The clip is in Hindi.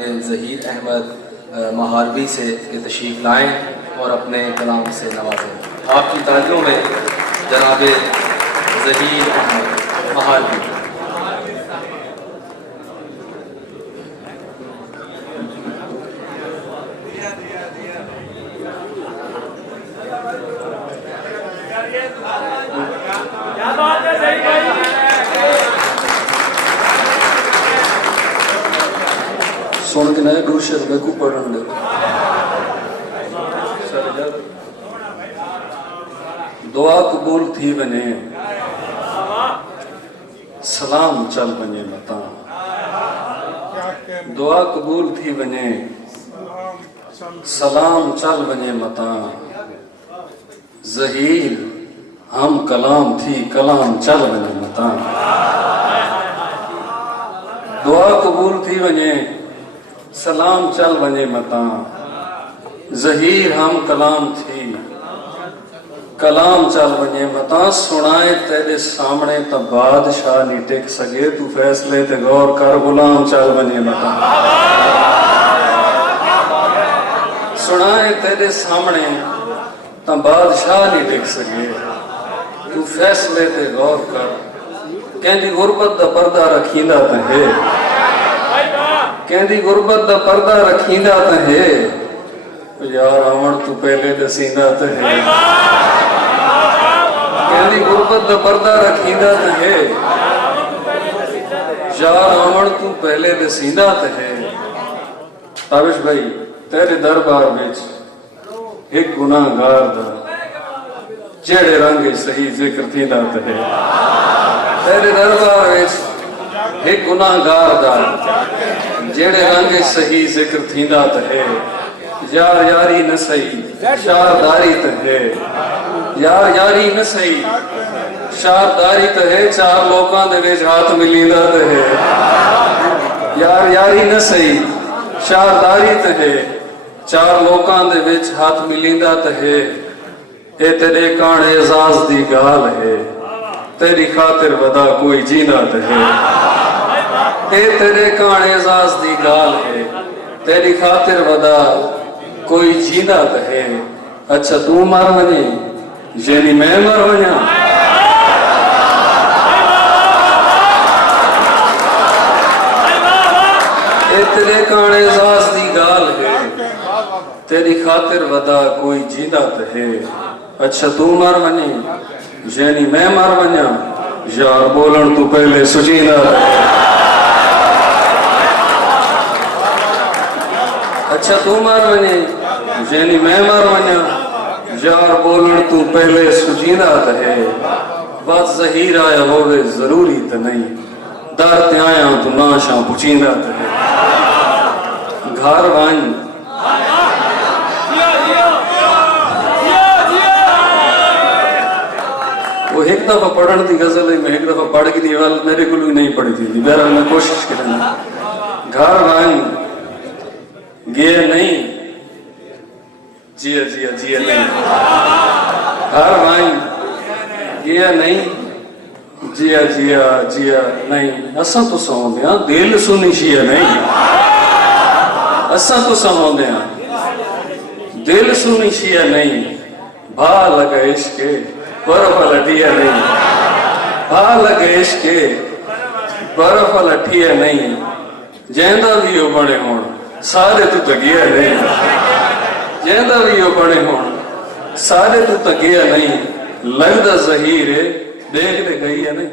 ज़हीर अहमद महारवी से ये तशरीफ़ लाएँ और अपने कलाम से नवाजें। आपकी तालियों में जनाब ज़हीर अहमद महारवी। सुन के नए गुरु शब्द को पढ़न दे। दुआ कबूल थी बने, सलाम चल बने मता। दुआ कबूल थी बने, सलाम चल बने मता। ज़हीर हम कलाम थी, कलाम चल बने मता। दुआ कबूल थी बने, सलाम चल वने मता। ज़हीर हम कलाम थी, कलाम चल वने मता। सुनाए तेरे सामने तो बादशाह नहीं टिक सके, तू फैसले ते गौर कर, गुलाम चल वने मता। सुनाए तेरे सामने तो बादशाह नहीं टिक सके, तू फैसले ते गौर कर। कहंदी गुरबत दा पर्दा रखींदा ते है, कहंदी गुरबत दा पर्दा रखींदा ते है। यार आवण तू पहले दसींदा ते है। कहंदी गुरबत दा पर्दा रखींदा ते है, यार आवण तू पहले दसींदा ते है। ताबिश भाई तेरे दरबार विच एक गुनाहगार दा जेड़े रंग सही जिक्र थींदा ते है। तेरे दरबार विच एक गुनाहगार दा जेड़े रंग सही जिक्र थींदा ते है। यार यारी न सही शारदारी ते है, यार यारी न सही शारदारी ते है। चार लोकां दे विच हाथ मिलींदा ते है, यार यारी न सही शारदारी ते है। चार लोकां दे विच हाथ मिलींदा ते है। ए तेरे कान एजाज दी गाल है, तेरी खातिर वदा कोई जींदा ते है। ए तेरे कान एजाज दी गाल है, तेरी खातिर वदा कोई जींदा ते है। अच्छा तू मर वने यानी मैं मर वना। ए तेरे कान एजाज दी गाल है, तेरी खातिर वदा कोई जींदा ते है। अच्छा तू मर वने यानी मैं मर वना। यार बोलन तू पहले सुजींदा है। अच्छा तू मर वने यानी मैं मर वना। यार बोलन तू पहले सुजींदा ते है। बात ज़हीर आया होवे जरूरी ते नहीं, दर ते आया तू नाशा पुछींदा ते है। घर वन वो एक दफा पढ़न की गजल है, मैं एक दफा पढ़ के वाल मेरे को भी नहीं पढ़ी थी, बहरहाल मैं कोशिश करूंगा। घर वन गे नहीं जिया जिया जिया नहीं, घर वन गया नहीं जिया जिया जिया नहीं। असा तो सौंदे दिल सुनी शिया नहीं, असा तो सौंदे दिल सुनी शिया नहीं। भा लगा इश्क बर्फ लठिया नहीं, भा लगे इश्क बर्फ लठिया नहीं। जैंदा भी हो बड़े होण सारे तू तगिया नहीं, जैंदा भी हो बड़े होण सारे तू तगिया नहीं। लगदा ज़हीर देखते गई है नहीं।